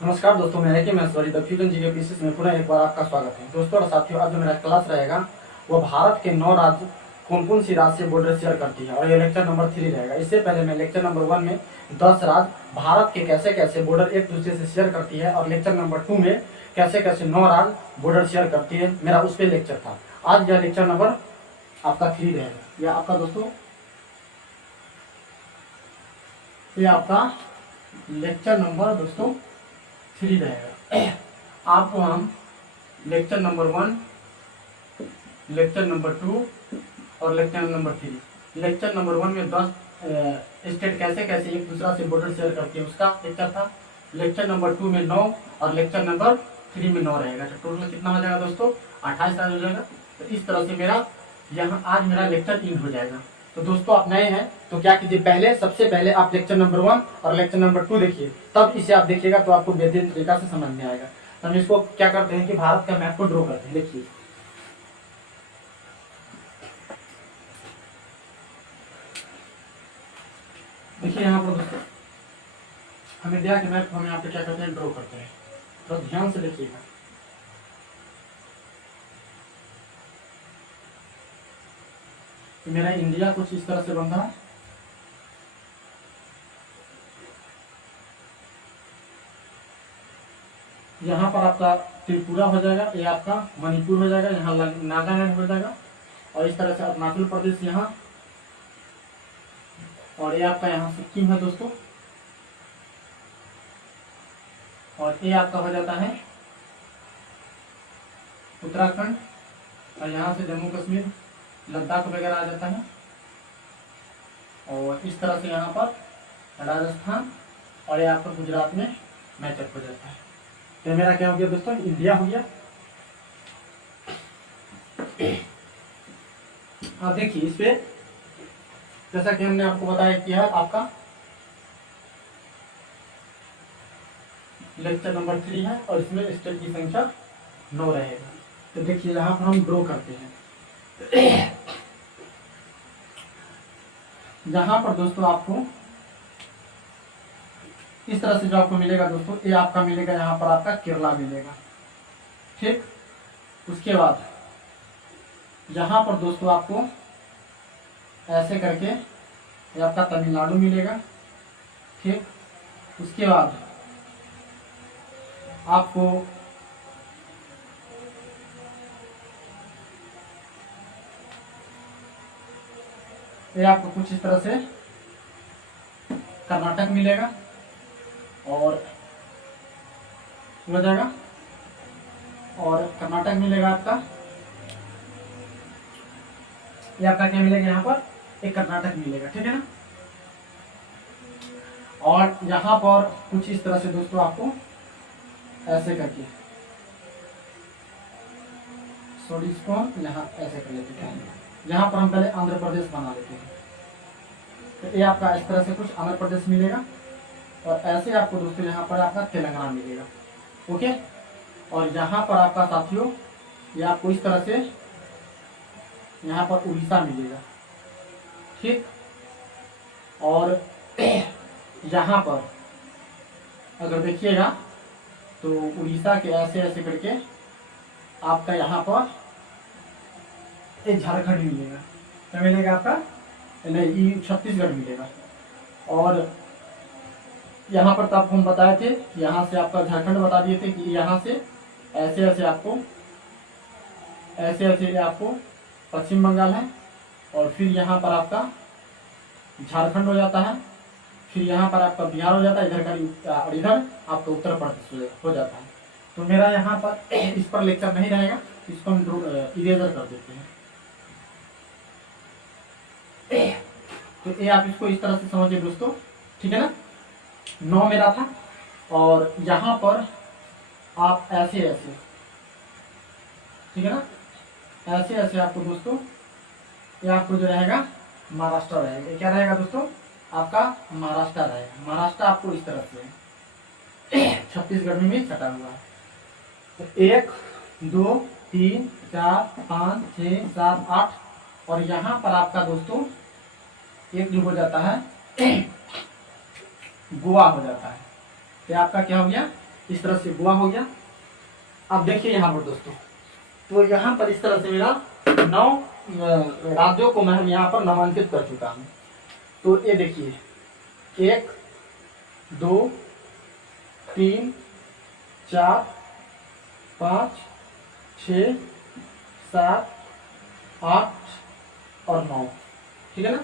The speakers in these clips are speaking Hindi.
नमस्कार दोस्तों, मैं के महेश्वरी द फ्यूजन जी के पीसीस में पुनः एक बार आपका स्वागत है। दोस्तों और साथियों, आज जो मेरा क्लास रहेगा वो भारत के 9 राज्य कौन कौन सी राज्य से बॉर्डर शेयर करती है, और ये लेक्चर नंबर 3 रहेगा। इससे पहले मैं लेक्चर नंबर 1 में 10 राज्य भारत के कैसे कैसे बॉर्डर एक दूसरे से शेयर करती है, और लेक्चर नंबर 2 में कैसे कैसे 9 राज्य बॉर्डर शेयर करती है, मेरा उस पर लेक्चर था। आज यह लेक्चर नंबर आपका 3 रहेगा। यह आपका दोस्तों ये आपका लेक्चर नंबर दोस्तों 3 रहेगा। आपको हम लेक्चर नंबर 1, लेक्चर नंबर 2 और लेक्चर नंबर 3, लेक्चर नंबर 1 में 10 स्टेट कैसे कैसे एक दूसरा से बॉर्डर शेयर करती है उसका लेक्चर था। लेक्चर नंबर 2 में 9 और लेक्चर नंबर 3 में 9 रहेगा। तो टोटल कितना हो जाएगा दोस्तों? 28 हो जाएगा। तो इस तरह से मेरा यहाँ आज मेरा लेक्चर 3 हो जाएगा। तो दोस्तों आप नए हैं तो क्या कीजिए, सबसे पहले आप लेक्चर नंबर 1 और लेक्चर नंबर 2 देखिए, तब इसे आप देखिएगा तो आपको बेहतरीन तरीका से समझ में आएगा। तो हम इसको क्या करते हैं कि भारत का मैप को ड्रॉ करते हैं। देखिए यहाँ पर दोस्तों हम इंडिया के मैप को हम यहाँ पे क्या करते हैं, ड्रॉ करते हैं। तो ध्यान से देखिएगा। मेरा इंडिया कुछ इस तरह से बन रहा है। यहाँ पर आपका त्रिपुरा हो जाएगा, ये आपका मणिपुर हो जाएगा, यहाँ नागालैंड हो जाएगा, और इस तरह से अरुणाचल प्रदेश यहाँ, और ये आपका यहाँ सिक्किम है दोस्तों, और ये आपका हो जाता है उत्तराखंड, और यहाँ से जम्मू कश्मीर लद्दाख वगैरह आ जाता है, और इस तरह से यहाँ पर राजस्थान, और ये आपका गुजरात में मैचअप हो जाता है। तो मेरा क्या हो गया दोस्तों, इंडिया हो गया। आप देखिए इस पे जैसा कि हमने आपको बताया किया है, आपका लेक्चर नंबर 3 है और इसमें स्टेट की संख्या 9 रहेगा। तो देखिए यहाँ पर हम ड्रॉ करते हैं। यहाँ पर दोस्तों आपको इस तरह से जो आपको मिलेगा दोस्तों, ये आपका मिलेगा, यहाँ पर आपका केरला मिलेगा। ठीक, उसके बाद यहाँ पर दोस्तों आपको ऐसे करके ये आपका तमिलनाडु मिलेगा। ठीक, उसके बाद आपको ये आपको कुछ इस तरह से कर्नाटक मिलेगा, और हो जाएगा, और कर्नाटक मिलेगा आपका, ये आपका क्या मिलेगा, यहाँ पर एक कर्नाटक मिलेगा। ठीक है ना। और यहाँ पर कुछ इस तरह से दोस्तों आपको ऐसे करके, सॉरी इसको हम यहाँ ऐसे कर लेते हैं। यहाँ पर हम पहले आंध्र प्रदेश बना लेते हैं। तो ये आपका इस तरह से कुछ आंध्र प्रदेश मिलेगा, और ऐसे आपको दोस्तों यहाँ पर आपका तेलंगाना मिलेगा। ओके, और यहाँ पर आपका साथियों ये आपको इस तरह से यहाँ पर उड़ीसा मिलेगा। ठीक, और यहाँ पर अगर देखिएगा तो उड़ीसा के ऐसे ऐसे करके आपका यहाँ पर एक झारखंड मिलेगा। क्या मिलेगा आपका, नहीं छत्तीसगढ़ मिलेगा। और यहाँ पर तो आपको हम बताए थे कि यहाँ से आपका झारखंड बता दिए थे कि यहाँ से ऐसे ऐसे आपको ऐसे आपको पश्चिम बंगाल है, और फिर यहाँ पर आपका झारखंड हो जाता है, फिर यहाँ पर आपका बिहार हो जाता है इधर का, और इधर आपका उत्तर प्रदेश हो जाता है। तो मेरा यहाँ पर इस पर लेक्चर नहीं रहेगा, इसको हम इरेजर कर देते हैं। तो ये आप इसको इस तरह से समझिए दोस्तों। ठीक है ना। 9 मेरा था, और यहाँ पर आप ऐसे ऐसे, ठीक है ना, ऐसे ऐसे आपको दोस्तों ये आपको जो रहेगा महाराष्ट्र रहेगा। ये क्या रहेगा दोस्तों, आपका महाराष्ट्र रहेगा। महाराष्ट्र आपको इस तरह से छत्तीसगढ़ में भी सटा हुआ है। तो 1 2 3 4 5 6 7 8, और यहाँ पर आपका दोस्तों एक जो हो जाता है गोवा हो जाता है। तो आपका क्या हो गया, इस तरह से गोवा हो गया। अब देखिए यहाँ पर दोस्तों, तो यहाँ पर इस तरह से मेरा 9 राज्यों को मैं यहाँ पर नामांकित कर चुका हूँ। तो ये देखिए 1 2 3 4 5 6 7 8 और 9, ठीक है ना।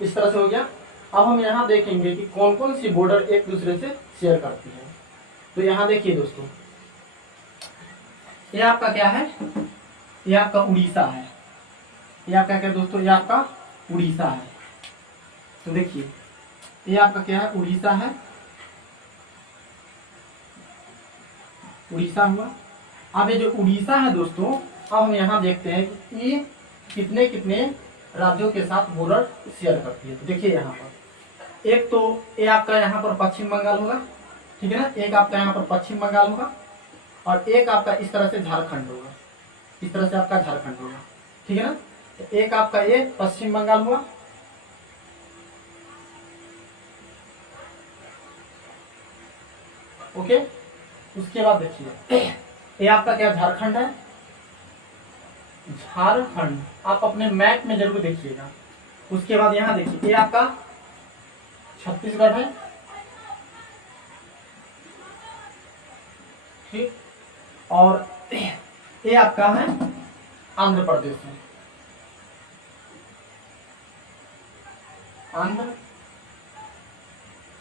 इस तरह से हो गया। अब हम यहाँ देखेंगे कि कौन कौन सी बॉर्डर एक दूसरे से शेयर करती है। तो यहाँ देखिए दोस्तों, ये आपका क्या है, ये आपका उड़ीसा है। ये आपका क्या दोस्तों, ये आपका उड़ीसा है। तो देखिए ये आपका क्या है, उड़ीसा है, उड़ीसा हुआ। अब ये जो उड़ीसा है दोस्तों, अब हम यहाँ देखते हैं कि ये कितने कितने राज्यों के साथ बॉर्डर शेयर करती है। तो देखिए यहाँ पर एक तो ये आपका यहाँ पर पश्चिम बंगाल होगा, ठीक है ना। एक आपका यहाँ पर पश्चिम बंगाल होगा और एक आपका इस तरह से झारखंड होगा, इस तरह से आपका झारखंड होगा, ठीक है ना। तो एक आपका ये पश्चिम बंगाल हुआ, ओके। उसके बाद देखिए ये आपका क्या झारखंड है, झारखंड आप अपने मैप में जरूर देखिएगा। उसके बाद यहाँ देखिए ये आपका छत्तीसगढ़ है, ठीक। और ये आपका है आंध्र प्रदेश है, आंध्र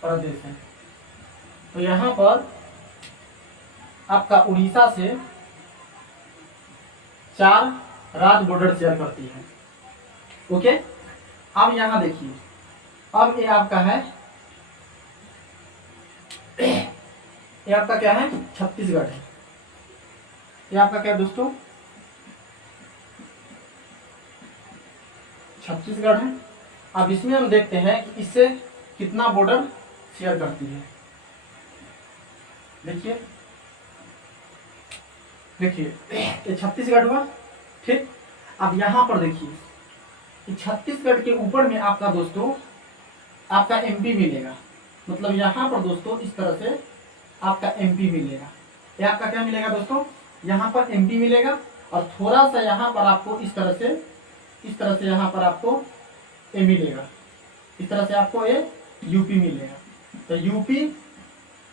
प्रदेश है। तो यहाँ पर आपका उड़ीसा से 4 राज्य बॉर्डर शेयर करती है, ओके। अब यहाँ देखिए, अब ये आपका है, ये आपका क्या है, छत्तीसगढ़ है। ये आपका क्या दोस्तों, छत्तीसगढ़ है। अब इसमें हम देखते हैं कि इससे कितना बॉर्डर शेयर करती है। देखिए देखिए ये छत्तीसगढ़ हुआ, ठीक। अब यहाँ पर देखिए छत्तीसगढ़ के ऊपर में आपका दोस्तों आपका एमपी मिलेगा। मतलब यहाँ पर दोस्तों इस तरह से आपका एमपी मिलेगा। ये आपका क्या मिलेगा दोस्तों, यहाँ पर एमपी मिलेगा और थोड़ा सा यहाँ पर आपको इस तरह से यहाँ पर आपको ए मिलेगा। इस तरह से आपको ये यूपी मिलेगा। तो यूपी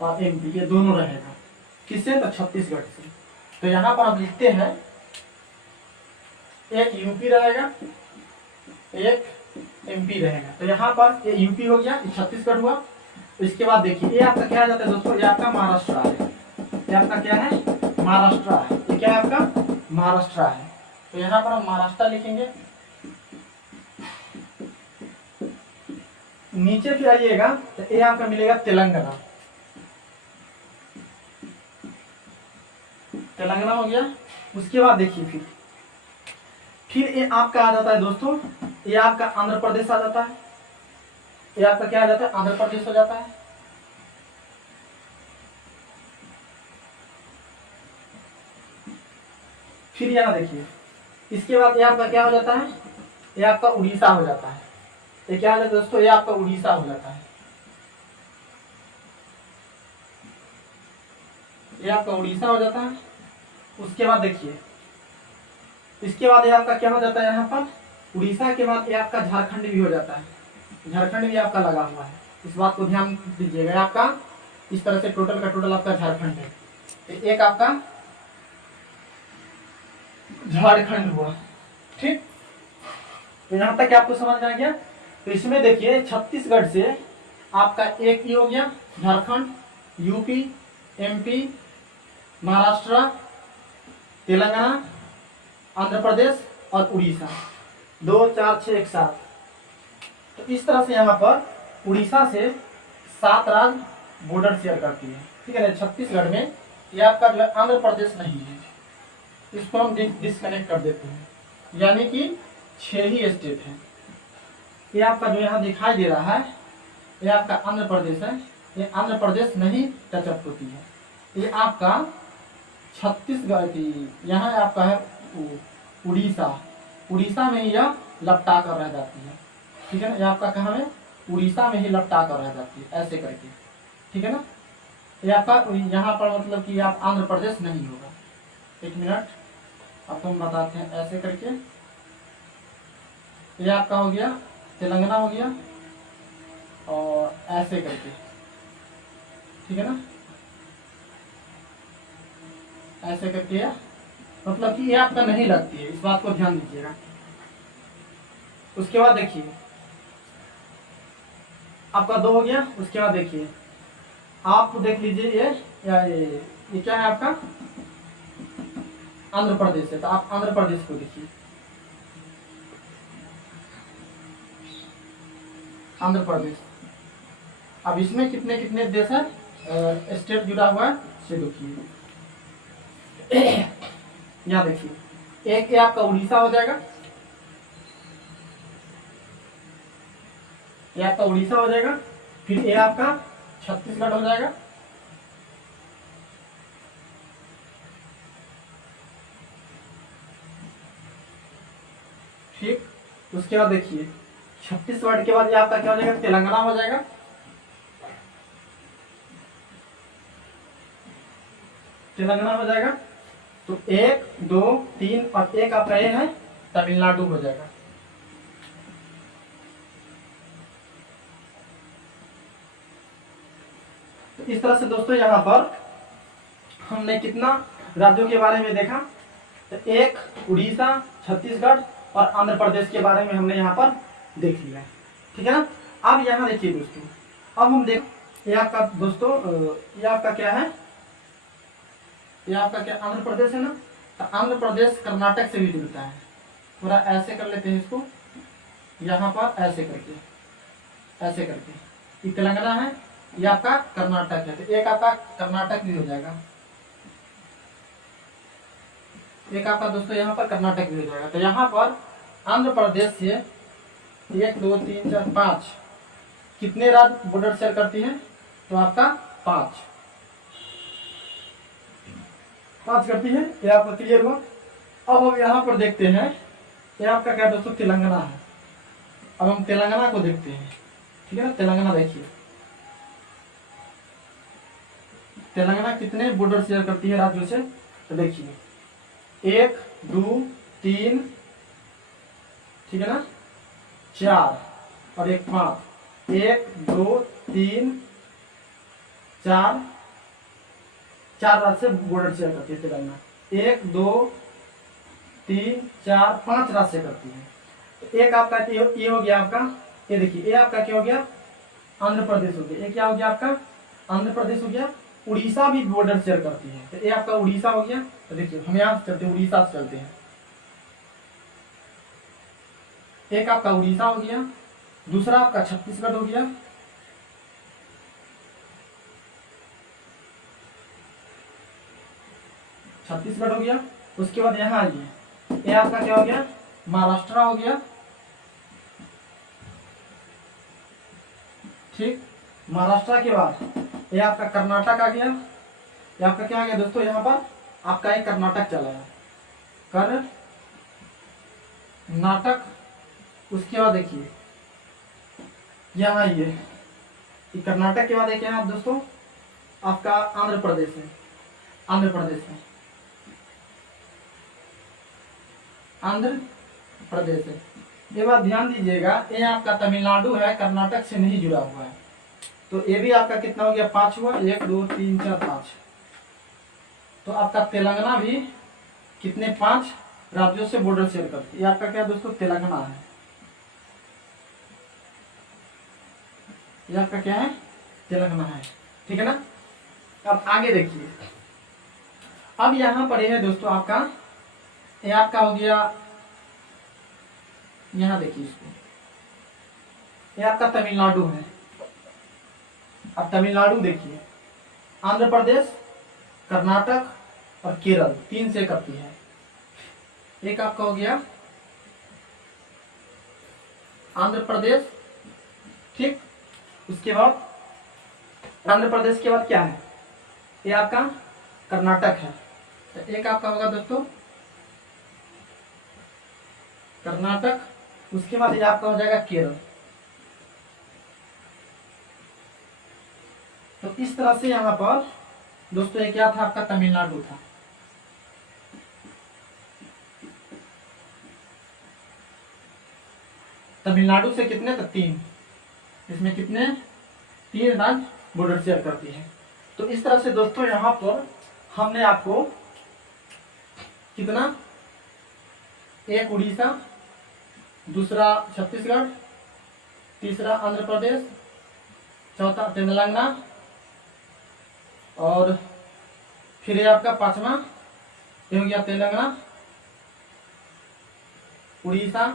और एमपी ये दोनों रहेगा, किससे, तो छत्तीसगढ़ से। तो यहाँ पर आप लिखते हैं एक यूपी रहेगा, एक एमपी रहेगा। तो यहाँ पर ये यूपी हो गया, ये छत्तीसगढ़ हुआ। इसके बाद देखिए ये आपका क्या आ जाता है दोस्तों, ये आपका महाराष्ट्र है। ये आपका क्या है, महाराष्ट्र है। ये क्या है आपका, महाराष्ट्र है। तो यहाँ पर हम महाराष्ट्र लिखेंगे। नीचे फिर आइएगा तो ये आपका मिलेगा तेलंगाना। तेलंगाना हो गया। उसके बाद देखिए फिर ये आपका आ जाता है दोस्तों, ये आपका आंध्र प्रदेश आ जाता है। ये आपका क्या आ जाता है, आंध्र प्रदेश हो जाता है। फिर यहाँ देखिए इसके बाद ये आपका क्या हो जाता है, ये आपका उड़ीसा हो जाता है। ये क्या हो जाता है दोस्तों, ये आपका उड़ीसा हो जाता है। ये आपका उड़ीसा हो जाता है। उसके बाद देखिए इसके बाद ये आपका क्या हो जाता है, यहाँ पर उड़ीसा के बाद ये आपका झारखंड भी हो जाता है। झारखंड भी आपका लगा हुआ है, इस बात को ध्यान दीजिएगा। आपका इस तरह से टोटल का टोटल आपका झारखंड है। तो एक आपका झारखंड हुआ, ठीक। तो यहाँ तक आपको समझ में आ गया। तो इसमें देखिए छत्तीसगढ़ से आपका एक ही हो गया, झारखंड, यूपी, एमपी, महाराष्ट्र, तेलंगाना, आंध्र प्रदेश और उड़ीसा। 2 4 6 1 7। तो इस तरह से यहाँ पर उड़ीसा से 7 राज्य बॉर्डर शेयर करती है, ठीक है ना। छत्तीसगढ़ में ये आपका जो है आंध्र प्रदेश नहीं है, इसको हम डिस्कनेक्ट कर देते हैं, यानी कि 6 ही स्टेट हैं। ये आपका जो यहाँ दिखाई दे रहा है ये आपका आंध्र प्रदेश है। ये आंध्र प्रदेश नहीं टचअप होती है। ये आपका छत्तीसगढ़ की यहाँ आपका है उड़ीसा। उड़ीसा में यह लपटा कर रह जाती है, ठीक है ना। ये आपका कहाँ है, उड़ीसा में ही लपटा कर रह जाती है, ऐसे करके, ठीक है ना। ये आपका यहाँ पर मतलब कि आप आंध्र प्रदेश नहीं होगा। एक मिनट आपको हम बताते हैं ऐसे करके। ये आपका हो गया तेलंगाना हो गया, और ऐसे करके, ठीक है ना, ऐसे करके मतलब कि ये आपका नहीं लगती है, इस बात को ध्यान दीजिएगा। उसके बाद देखिए आपका 2 हो गया। उसके बाद देखिए आप देख लीजिए ये क्या है आपका आंध्र प्रदेश है, तो आप आंध्र प्रदेश को देखिए, आंध्र प्रदेश। अब इसमें कितने कितने देश है, स्टेट जुड़ा हुआ है, से देखिए। यहाँ देखिए एक ये आपका उड़ीसा हो जाएगा, ये आपका उड़ीसा हो जाएगा, फिर ये आपका छत्तीसगढ़ हो जाएगा, ठीक। उसके बाद देखिए छत्तीसगढ़ के बाद ये आपका क्या हो जाएगा, तेलंगाना हो जाएगा, तेलंगाना हो जाएगा। तो 1 2 3 और एक आपका ये है तमिलनाडु हो जाएगा। तो इस तरह से दोस्तों यहाँ पर हमने कितना राज्यों के बारे में देखा, तो एक उड़ीसा, छत्तीसगढ़ और आंध्र प्रदेश के बारे में हमने यहाँ पर देख लिया, ठीक है ना। अब यहाँ देखिए दोस्तों, अब हम देख ये आपका दोस्तों ये आपका क्या है, ये आपका क्या आंध्र प्रदेश है ना। तो आंध्र प्रदेश कर्नाटक से भी जुड़ता है, पूरा ऐसे कर लेते हैं इसको, यहाँ पर ऐसे करके, ऐसे करके। ये तेलंगाना है, ये आपका कर्नाटक है, तो एक आपका कर्नाटक भी हो जाएगा, एक आपका दोस्तों यहाँ पर कर्नाटक भी हो जाएगा। तो यहाँ पर आंध्र प्रदेश से 1 2 3 4 5 कितने राज्य बॉर्डर शेयर करती है, तो आपका 5 करती है। ये आपका क्लियर हुआ। अब हम यहाँ पर देखते हैं, ये आपका क्या दोस्तों तेलंगाना है। अब हम तेलंगाना को देखते हैं, ठीक है ना। तेलंगाना देखिए, तेलंगाना कितने बॉर्डर शेयर करती है राज्यों से, तो देखिए 1 2 3, ठीक है ना, 4 और एक 5, 1 2 3 4 राज्य से बॉर्डर शेयर करती है तेलंगाना। 1 2 3 4 5 राज्य से करती है। तो एक आपका ये हो गया आपका, ये देखिए ये आपका क्या हो गया, आंध्र प्रदेश हो गया। ये क्या हो गया आपका आंध्र प्रदेश हो गया। उड़ीसा भी बॉर्डर शेयर करती है, तो ये आपका उड़ीसा हो गया। तो देखिए हम यहाँ से चलते हैं, उड़ीसा से चलते हैं। एक आपका उड़ीसा हो गया, दूसरा आपका छत्तीसगढ़ हो गया, छत्तीसगढ़ हो गया। उसके बाद यहाँ आइए, ये आपका क्या हो गया, महाराष्ट्र हो गया, ठीक। महाराष्ट्र के बाद ये आपका कर्नाटक आ गया। ये आपका क्या आ गया दोस्तों, यहाँ पर आपका एक कर्नाटक चला है, कर्नाटक। उसके बाद देखिए यहाँ ये कर्नाटक के बाद एक यहाँ दोस्तों आपका आंध्र प्रदेश है, आंध्र प्रदेश है, आंध्र प्रदेश है। ये बात ध्यान दीजिएगा, ये आपका तमिलनाडु है, कर्नाटक से नहीं जुड़ा हुआ है। तो ये भी आपका कितना हो गया, 5 हुआ। 1 2 3 4 5। तो आपका तेलंगाना भी कितने 5 राज्यों से बॉर्डर शेयर करती है। ये आपका क्या दोस्तों तेलंगाना है, ये आपका क्या है तेलंगाना है, ठीक है ना। अब आगे देखिए, अब यहाँ पर है दोस्तों आपका, ये आपका हो गया, यहाँ देखिए इसको, ये आपका तमिलनाडु है। अब तमिलनाडु देखिए, आंध्र प्रदेश, कर्नाटक और केरल 3 से करती है। एक आपका हो गया आंध्र प्रदेश, ठीक। उसके बाद आंध्र प्रदेश के बाद क्या है, ये आपका कर्नाटक है। तो एक आपका होगा दोस्तों कर्नाटक। उसके बाद ये आपका हो जाएगा केरल। तो इस तरह से यहाँ पर दोस्तों ये क्या था, आपका तमिलनाडु था। तमिलनाडु से कितने तक, 3, इसमें कितने 3 राज्य बॉर्डर शेयर करती है। तो इस तरह से दोस्तों यहाँ पर हमने आपको कितना, एक उड़ीसा, दूसरा छत्तीसगढ़, तीसरा आंध्र प्रदेश, चौथा तेलंगाना, और फिर ये आपका 5वां ये हो गया तेलंगाना, उड़ीसा,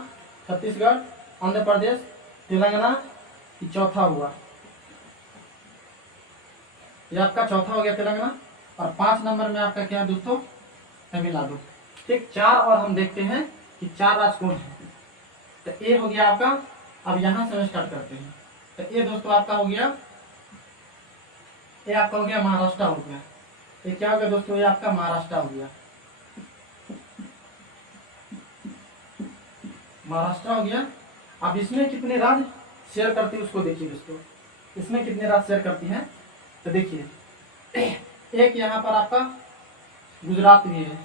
छत्तीसगढ़, आंध्र प्रदेश, तेलंगाना, ये चौथा हुआ, ये आपका चौथा हो गया तेलंगाना। और 5 नंबर में आपका क्या है दोस्तों, तमिलनाडु। ठीक, 4 और हम देखते हैं कि 4 राज्य कौन है। तो ये हो गया आपका, अब यहां से हम स्टार्ट करते हैं। तो ये दोस्तों आपका हो गया, ये आपका हो गया महाराष्ट्र हो गया। ये क्या हो गया दोस्तों, ये आपका महाराष्ट्र हो गया, महाराष्ट्र हो गया। अब इसमें कितने राज्य शेयर करती है उसको देखिए दोस्तों, इसमें कितने राज्य शेयर करती हैं। तो देखिए एक यहाँ पर आपका गुजरात भी है,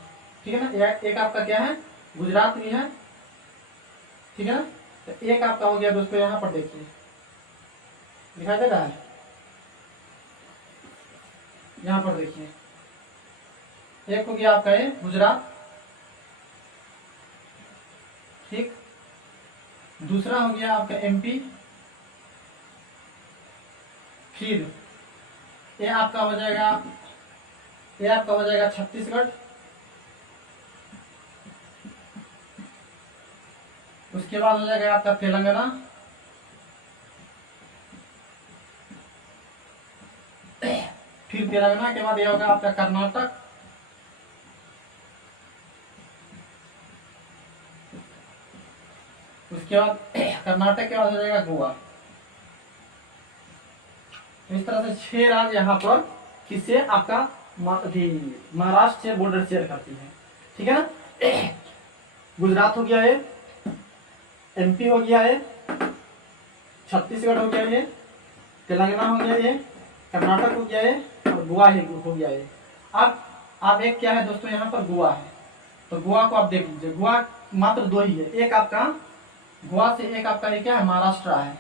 ठीक है ना, एक आपका क्या है, गुजरात भी है, ठीक है ना। तो एक आपका हो गया दोस्तों, यहाँ पर देखिए दिखाई दे रहा है, यहाँ पर देखिए एक हो गया आपका ये गुजरात, ठीक। दूसरा हो गया आपका एमपी, फिर ये आपका हो जाएगा, ये आपका हो जाएगा छत्तीसगढ़, उसके बाद हो जाएगा आपका तेलंगाना, फिर तेलंगाना के बाद ये होगा आपका कर्नाटक, उसके बाद कर्नाटक के बाद हो जाएगा गोवा। इस तरह से 6 राज्य यहाँ पर किससे, आपका महाराष्ट्र से बॉर्डर शेयर करती है, ठीक है ना। गुजरात हो गया है, एमपी हो गया है, छत्तीसगढ़ हो गया है, तेलंगाना हो गया है, कर्नाटक हो गया है, और गोवा हो गया है। अब एक क्या है दोस्तों, यहाँ पर गोवा है। तो गोवा को आप देख लीजिए, गोवा मात्र 2 ही है, एक आपका गोवा से एक आपका ये क्या है, महाराष्ट्र है,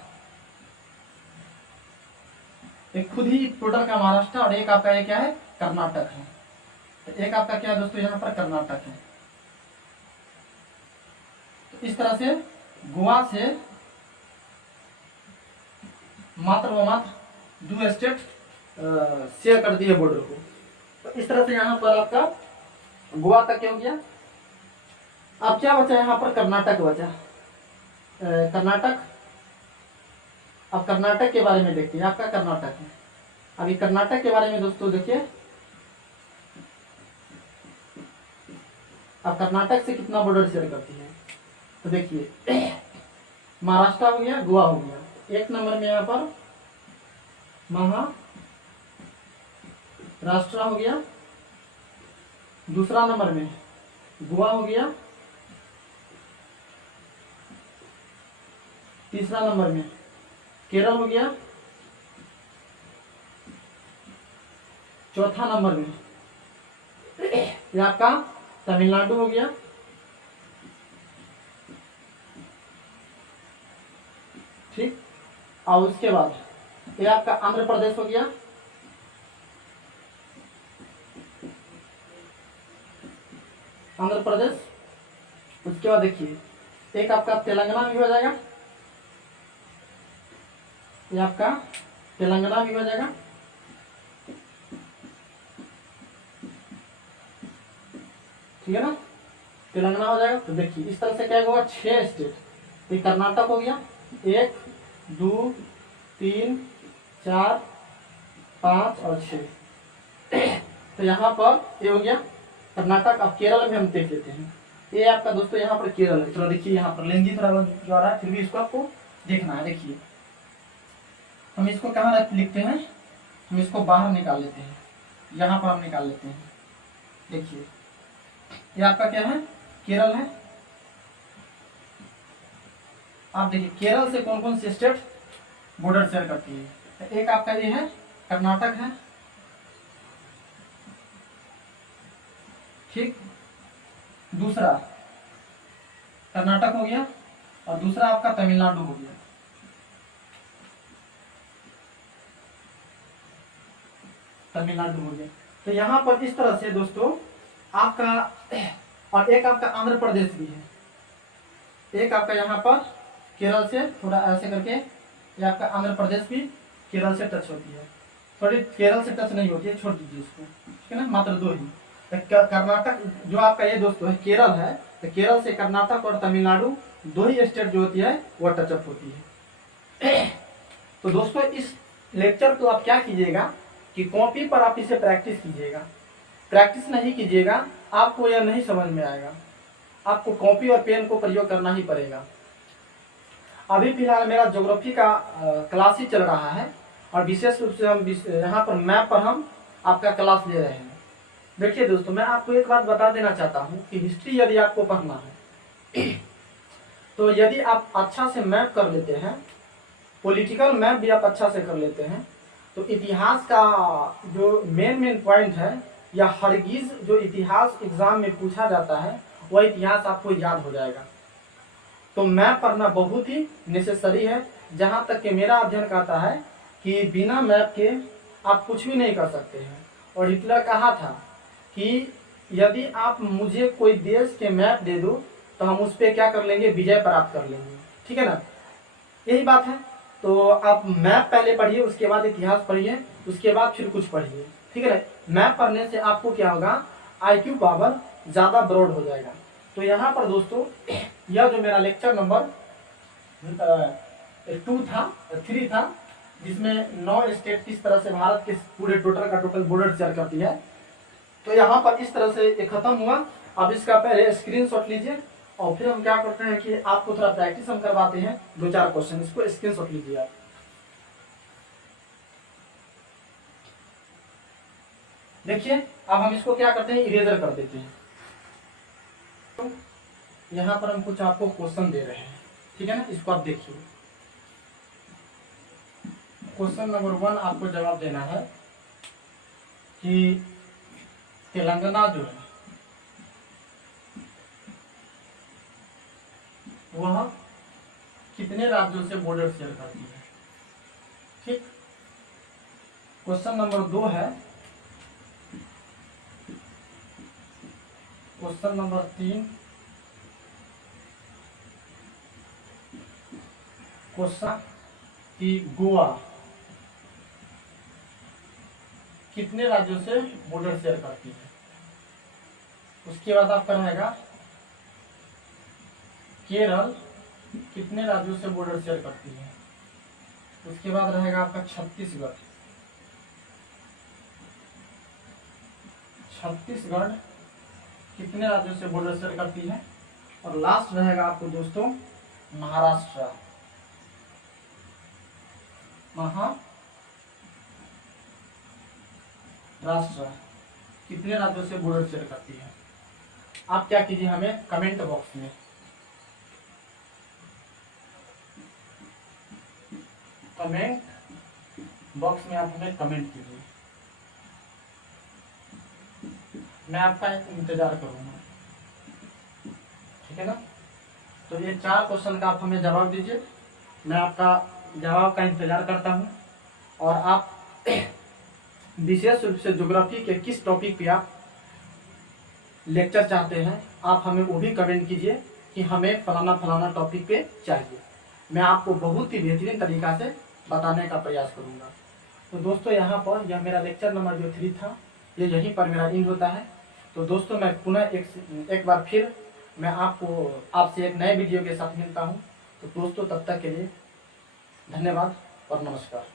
एक खुद ही टोटल का महाराष्ट्र, और एक आपका ये क्या है, कर्नाटक है। तो एक आपका क्या है दोस्तों, यहाँ पर कर्नाटक है। तो इस तरह से गोवा से मात्र व मात्र 2 स्टेट शेयर कर दिए बॉर्डर को। तो इस तरह से यहाँ पर आपका गोवा तक क्या हो गया। अब क्या बचा यहाँ पर, कर्नाटक बचा, कर्नाटक। अब कर्नाटक के बारे में देखते हैं, आपका कर्नाटक है। अभी कर्नाटक के बारे में दोस्तों देखिए, अब कर्नाटक से कितना बॉर्डर शेयर करती है। तो देखिए महाराष्ट्र हो गया, गोवा हो गया, 1 नंबर में यहाँ पर महाराष्ट्र हो गया, दूसरा नंबर में गोवा हो गया, तीसरा नंबर में केरल हो गया, चौथा नंबर में ये आपका तमिलनाडु हो गया, ठीक। और उसके बाद ये आपका आंध्र प्रदेश हो गया, आंध्र प्रदेश। उसके बाद देखिए एक आपका तेलंगाना भी हो जाएगा, ये आपका तेलंगाना भी हो जाएगा, ठीक है ना, तेलंगाना हो जाएगा। तो देखिए इस तरह से क्या होगा, 6 स्टेट। ये कर्नाटक हो गया, 1 2 3 4 5 और 6। तो यहाँ पर ये हो गया कर्नाटक। अब केरल में हम देख लेते हैं, ये आपका दोस्तों यहाँ पर केरल है। चलो देखिए यहाँ पर लेंगी थोड़ा जो आ रहा है, फिर भी इसको आपको देखना है। देखिए हम इसको कहाँ लिखते हैं, हम इसको बाहर निकाल लेते हैं, यहाँ पर हम निकाल लेते हैं। देखिए ये आपका क्या है, केरल है। आप देखिए केरल से कौन कौन सी स्टेट बॉर्डर शेयर करती है। एक आपका ये है कर्नाटक है, ठीक। दूसरा कर्नाटक हो गया और दूसरा आपका तमिलनाडु हो गया। तमिलनाडु हो गया। तो यहाँ पर इस तरह से दोस्तों आपका, और एक आपका आंध्र प्रदेश भी है, एक आपका यहाँ पर केरल से थोड़ा ऐसे करके, ये आपका आंध्र प्रदेश भी केरल से टच होती है, थोड़ी केरल से टच नहीं होती है, छोड़ दीजिए इसको, ठीक है ना, मात्र दो ही। कर्नाटक जो आपका ये दोस्तों है केरल है, तो केरल से कर्नाटक और तमिलनाडु दो ही स्टेट जो होती है वो टचअप होती है। तो दोस्तों इस लेक्चर को आप क्या कीजिएगा कि कॉपी पर आप इसे प्रैक्टिस कीजिएगा, प्रैक्टिस नहीं कीजिएगा आपको यह नहीं समझ में आएगा, आपको कॉपी और पेन को प्रयोग करना ही पड़ेगा। अभी फिलहाल मेरा ज्योग्राफी का क्लास ही चल रहा है और विशेष रूप से हम यहाँ पर मैप पर हम आपका क्लास ले रहे हैं। देखिए दोस्तों, मैं आपको एक बात बता देना चाहता हूँ कि हिस्ट्री यदि आपको पढ़ना है तो यदि आप अच्छा से मैप कर लेते हैं, पॉलिटिकल मैप भी आप अच्छा से कर लेते हैं, तो इतिहास का जो मेन पॉइंट है या हरगिज जो इतिहास एग्जाम में पूछा जाता है वह इतिहास आपको याद हो जाएगा। तो मैप पढ़ना बहुत ही नेसेसरी है। जहाँ तक कि मेरा अध्ययन कहता है कि बिना मैप के आप कुछ भी नहीं कर सकते हैं। और हिटलर कहा था कि यदि आप मुझे कोई देश के मैप दे दो तो हम उस पर क्या कर लेंगे, विजय प्राप्त कर लेंगे, ठीक है ना, यही बात है। तो आप मैप पहले पढ़िए, उसके बाद इतिहास पढ़िए, उसके बाद फिर कुछ पढ़िए, ठीक है ना। मैप पढ़ने से आपको क्या होगा, IQ पावर ज़्यादा ब्रॉड हो जाएगा। तो यहाँ पर दोस्तों यह जो मेरा लेक्चर नंबर 3 था, जिसमें 9 स्टेट किस तरह से भारत के पूरे टोटल बॉर्डर शेयर करती है, तो यहाँ पर इस तरह से ये खत्म हुआ। अब इसका पहले स्क्रीनशॉट लीजिए और फिर हम क्या करते हैं कि आपको थोड़ा प्रैक्टिस हम करवाते हैं, 2-4 क्वेश्चन, इसको स्क्रीनशॉट लीजिए आप। देखिए अब हम इसको क्या करते हैं, इरेजर कर देते हैं। तो यहाँ पर हम कुछ आपको क्वेश्चन दे रहे हैं, ठीक है ना, इसको आप देखिए। क्वेश्चन नंबर 1 आपको जवाब देना है कि तेलंगाना जो है वह कितने राज्यों से बॉर्डर शेयर करती है, ठीक। क्वेश्चन नंबर 2 है, क्वेश्चन नंबर 3, क्वेश्चन कि गोवा कितने राज्यों से बॉर्डर शेयर करती है। उसके बाद आपका रहेगा केरल कितने राज्यों से बॉर्डर शेयर करती है। उसके बाद रहेगा आपका छत्तीसगढ़ कितने राज्यों से बॉर्डर शेयर करती है। और लास्ट रहेगा आपको दोस्तों महाराष्ट्र कितने राज्यों से बॉर्डर शेयर करती है। आप क्या कीजिए, हमें कमेंट बॉक्स में आप हमें कमेंट कीजिए, मैं आपका इंतजार करूंगा, ठीक है ना। तो ये 4 क्वेश्चन का आप हमें जवाब दीजिए, मैं आपका जवाब का इंतजार करता हूं। और आप विशेष रूप से ज्योग्राफी के किस टॉपिक पे आप लेक्चर चाहते हैं, आप हमें वो भी कमेंट कीजिए कि हमें फलाना टॉपिक पे चाहिए। मैं आपको बहुत ही बेहतरीन तरीका से बताने का प्रयास करूंगा। तो दोस्तों यहाँ पर यह मेरा लेक्चर नंबर जो 3 था, ये यहीं पर मेरा एंड होता है। तो दोस्तों मैं पुनः एक बार फिर मैं आपसे एक नए वीडियो के साथ मिलता हूँ। तो दोस्तों तब तक के लिए धन्यवाद और नमस्कार।